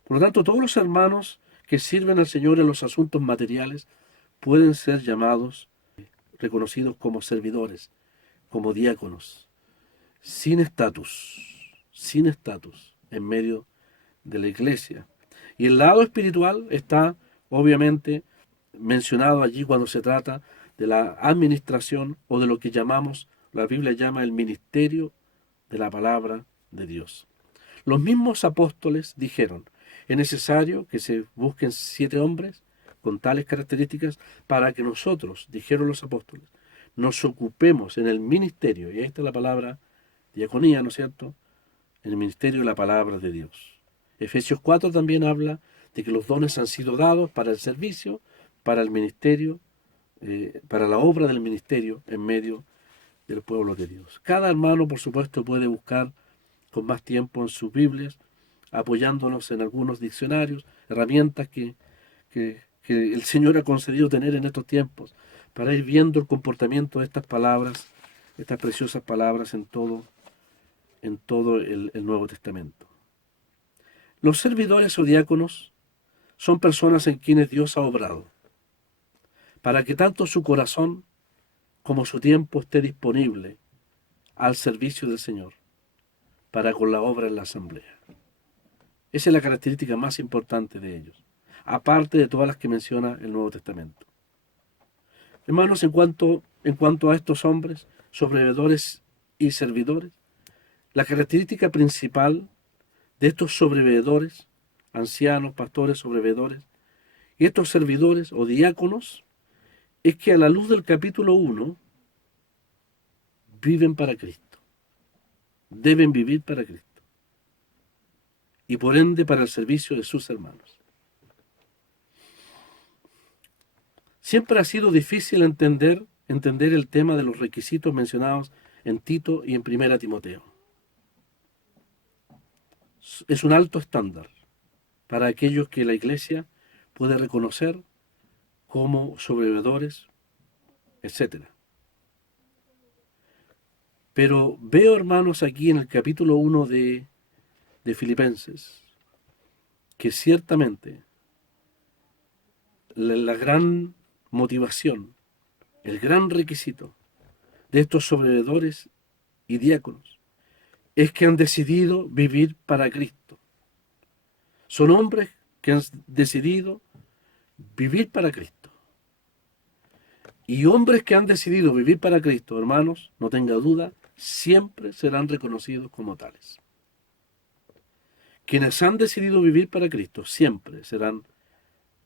Por lo tanto, todos los hermanos que sirven al Señor en los asuntos materiales pueden ser llamados, reconocidos como servidores, como diáconos, sin estatus en medio de la iglesia. Y el lado espiritual está obviamente mencionado allí cuando se trata de la administración o de lo que la Biblia llama el ministerio de la palabra de Dios. Los mismos apóstoles dijeron, es necesario que se busquen 7 hombres con tales características para que nosotros, dijeron los apóstoles, nos ocupemos en el ministerio, y ahí está la palabra diaconía, ¿no es cierto?, en el ministerio de la palabra de Dios. Efesios 4 también habla de que los dones han sido dados para el servicio, para el ministerio, para la obra del ministerio en medio del pueblo de Dios. Cada hermano, por supuesto, puede buscar con más tiempo en sus Biblias, apoyándonos en algunos diccionarios, herramientas que el Señor ha concedido tener en estos tiempos, para ir viendo el comportamiento de estas palabras, estas preciosas palabras en todo el Nuevo Testamento. Los servidores o diáconos son personas en quienes Dios ha obrado, para que tanto su corazón como su tiempo esté disponible al servicio del Señor, para con la obra en la asamblea. Esa es la característica más importante de ellos, aparte de todas las que menciona el Nuevo Testamento. Hermanos, en cuanto a estos hombres, sobreveedores y servidores, la característica principal de estos sobreveedores, ancianos, pastores, sobreveedores, y estos servidores o diáconos, es que a la luz del capítulo 1 viven para Cristo. deben vivir para Cristo y por ende para el servicio de sus hermanos. Siempre ha sido difícil entender el tema de los requisitos mencionados en Tito y en Primera Timoteo. Es un alto estándar para aquellos que la Iglesia puede reconocer como sobrevividores, etc. Pero veo, hermanos, aquí en el capítulo 1 de Filipenses, que ciertamente la gran motivación, el gran requisito de estos sobrevividores y diáconos es que han decidido vivir para Cristo. Son hombres que han decidido vivir para Cristo. Y hombres que han decidido vivir para Cristo, hermanos, no tenga duda, siempre serán reconocidos como tales. Quienes han decidido vivir para Cristo siempre serán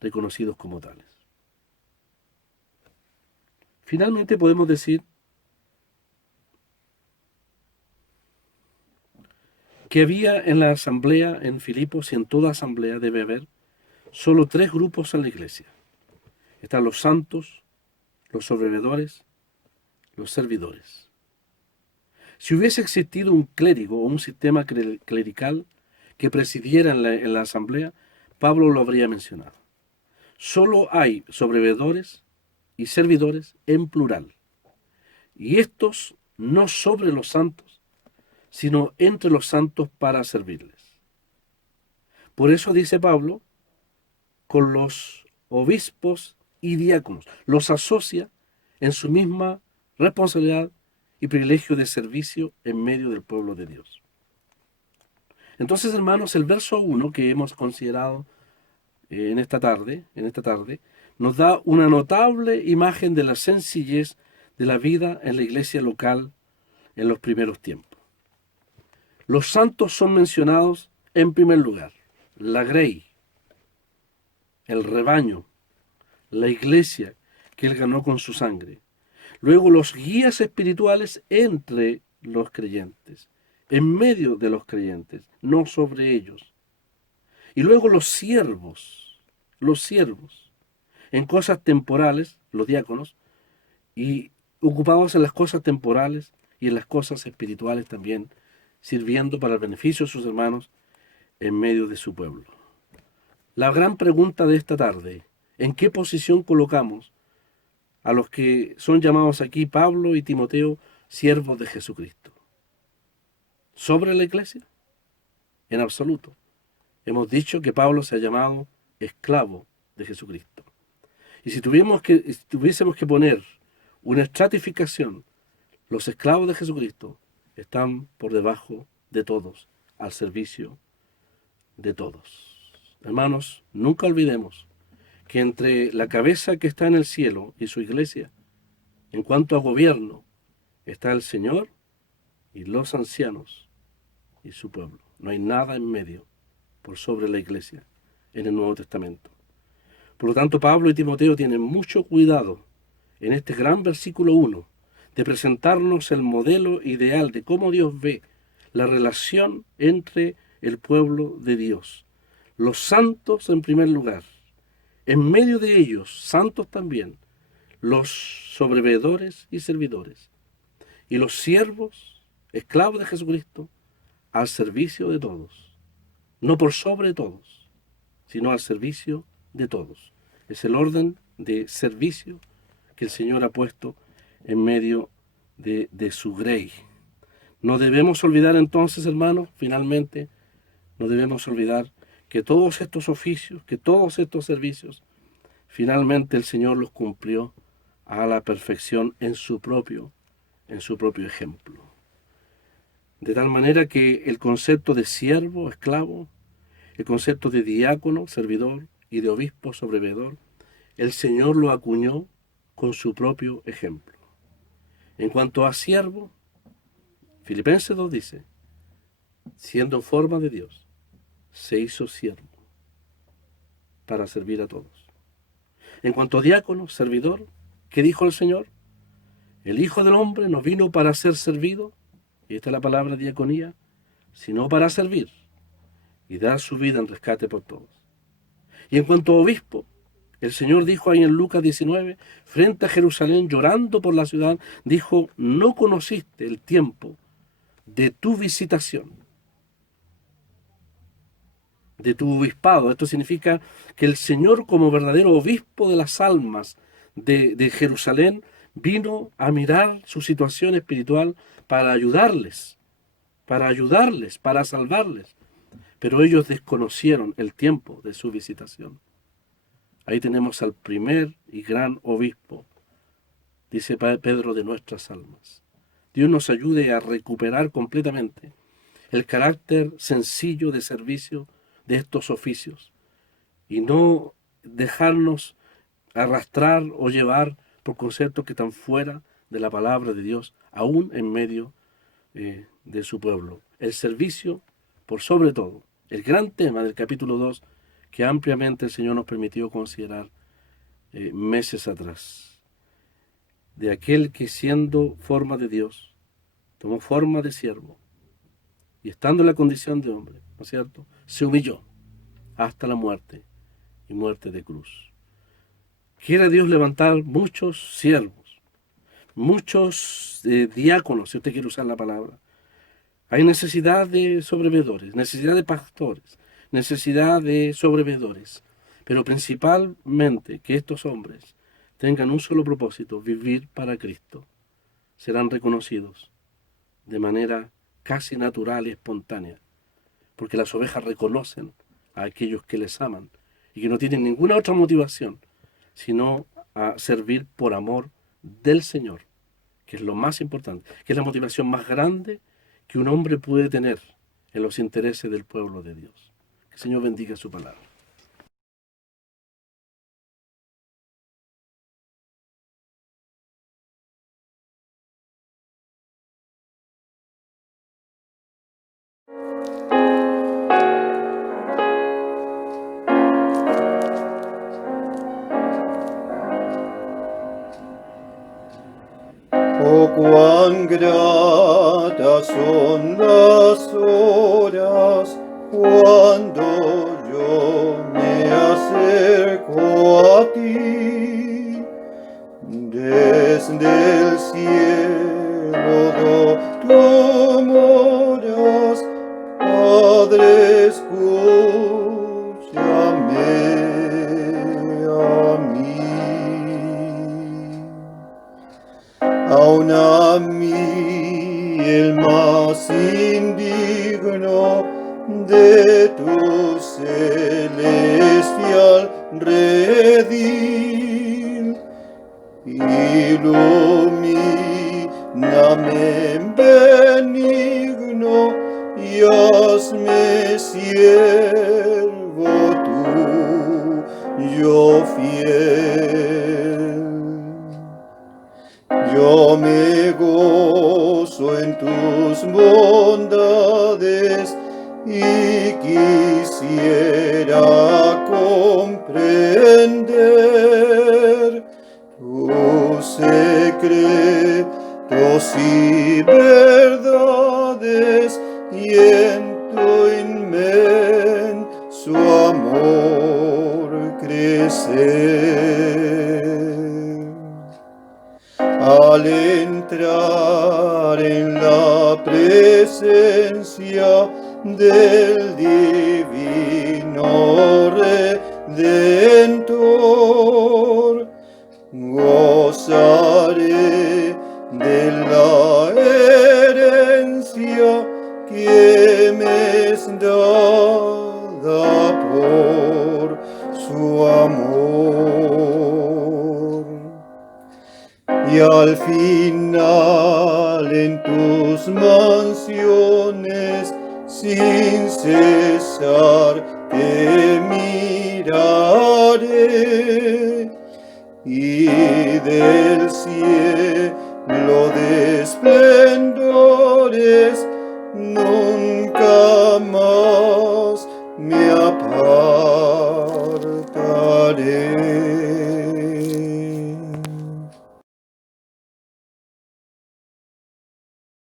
reconocidos como tales. Finalmente podemos decir que había en la asamblea en Filipos y en toda asamblea debe haber solo 3 grupos en la iglesia. Están los santos, los sobrevividores, los servidores. Si hubiese existido un clérigo o un sistema clerical que presidiera en la asamblea, Pablo lo habría mencionado. Solo hay sobrevividores y servidores en plural. Y estos no sobre los santos, sino entre los santos para servirles. Por eso dice Pablo, con los obispos y diáconos, los asocia en su misma responsabilidad y privilegio de servicio en medio del pueblo de Dios. Entonces, hermanos, el verso 1 que hemos considerado en esta tarde, nos da una notable imagen de la sencillez de la vida en la iglesia local en los primeros tiempos. Los santos son mencionados en primer lugar, la grey, el rebaño, la iglesia que él ganó con su sangre. Luego los guías espirituales entre los creyentes, en medio de los creyentes, no sobre ellos. Y luego los siervos, en cosas temporales, los diáconos, y ocupados en las cosas temporales y en las cosas espirituales también, sirviendo para el beneficio de sus hermanos en medio de su pueblo. La gran pregunta de esta tarde, ¿en qué posición colocamos a los que son llamados aquí Pablo y Timoteo, siervos de Jesucristo? ¿Sobre la iglesia? En absoluto. Hemos dicho que Pablo se ha llamado esclavo de Jesucristo. Y si tuviésemos que poner una estratificación, los esclavos de Jesucristo están por debajo de todos, al servicio de todos. Hermanos, nunca olvidemos que entre la cabeza que está en el cielo y su iglesia, en cuanto a gobierno, está el Señor y los ancianos y su pueblo. No hay nada en medio por sobre la iglesia en el Nuevo Testamento. Por lo tanto, Pablo y Timoteo tienen mucho cuidado en este gran versículo 1 de presentarnos el modelo ideal de cómo Dios ve la relación entre el pueblo de Dios. Los santos en primer lugar, en medio de ellos, santos también, los sobreveedores y servidores, y los siervos, esclavos de Jesucristo, al servicio de todos, no por sobre todos, sino al servicio de todos. Es el orden de servicio que el Señor ha puesto en medio de su grey. No debemos olvidar entonces, hermanos, finalmente, no debemos olvidar que todos estos oficios, que todos estos servicios, finalmente el Señor los cumplió a la perfección en su propio ejemplo. De tal manera que el concepto de siervo, esclavo, el concepto de diácono, servidor, y de obispo, sobreveedor, el Señor lo acuñó con su propio ejemplo. En cuanto a siervo, Filipenses 2 dice, siendo en forma de Dios, se hizo siervo para servir a todos. En cuanto a diácono, servidor, ¿qué dijo el Señor? El Hijo del Hombre no vino para ser servido, y esta es la palabra diaconía, sino para servir y dar su vida en rescate por todos. Y en cuanto a obispo, el Señor dijo ahí en Lucas 19, frente a Jerusalén, llorando por la ciudad, dijo, no conociste el tiempo de tu visitación, de tu obispado. Esto significa que el Señor, como verdadero obispo de las almas de Jerusalén, vino a mirar su situación espiritual para ayudarles, para salvarles. Pero ellos desconocieron el tiempo de su visitación. Ahí tenemos al primer y gran obispo, dice Pedro, de nuestras almas. Dios nos ayude a recuperar completamente el carácter sencillo de servicio de estos oficios y no dejarnos arrastrar o llevar por conceptos que están fuera de la palabra de Dios, aún en medio de su pueblo. El servicio, por sobre todo, el gran tema del capítulo 2 que ampliamente el Señor nos permitió considerar meses atrás, de aquel que siendo forma de Dios, tomó forma de siervo, y estando en la condición de hombre, ¿no es cierto?, se humilló hasta la muerte, y muerte de cruz. Quiere Dios levantar muchos siervos, muchos diáconos, si usted quiere usar la palabra. Hay necesidad de sobrevedores, necesidad de pastores, necesidad de sobrevedores, pero principalmente que estos hombres tengan un solo propósito, vivir para Cristo. Serán reconocidos de manera casi natural y espontánea, porque las ovejas reconocen a aquellos que les aman y que no tienen ninguna otra motivación, sino a servir por amor del Señor, que es lo más importante, que es la motivación más grande que un hombre puede tener en los intereses del pueblo de Dios. Que el Señor bendiga su palabra. Oh, cuán gratas son las horas cuando yo me acerco a ti. Desde el cielo tú moras, Padre, escúchame a mí. Aun a mí, el más indigno de tu celestial redil, ilumíname benigno y hazme siervo tuyo fiel. Yo me gozo en tus bondades y quisiera comprender tus secretos y verdades y en tu inmenso amor crecer. Al entrar en la presencia del divino Redentor, gozaré de la herencia que me es dada por su amor. Y al final en tus mansiones sin cesar te miraré, y del cielo de esplendores nunca más me apartaré.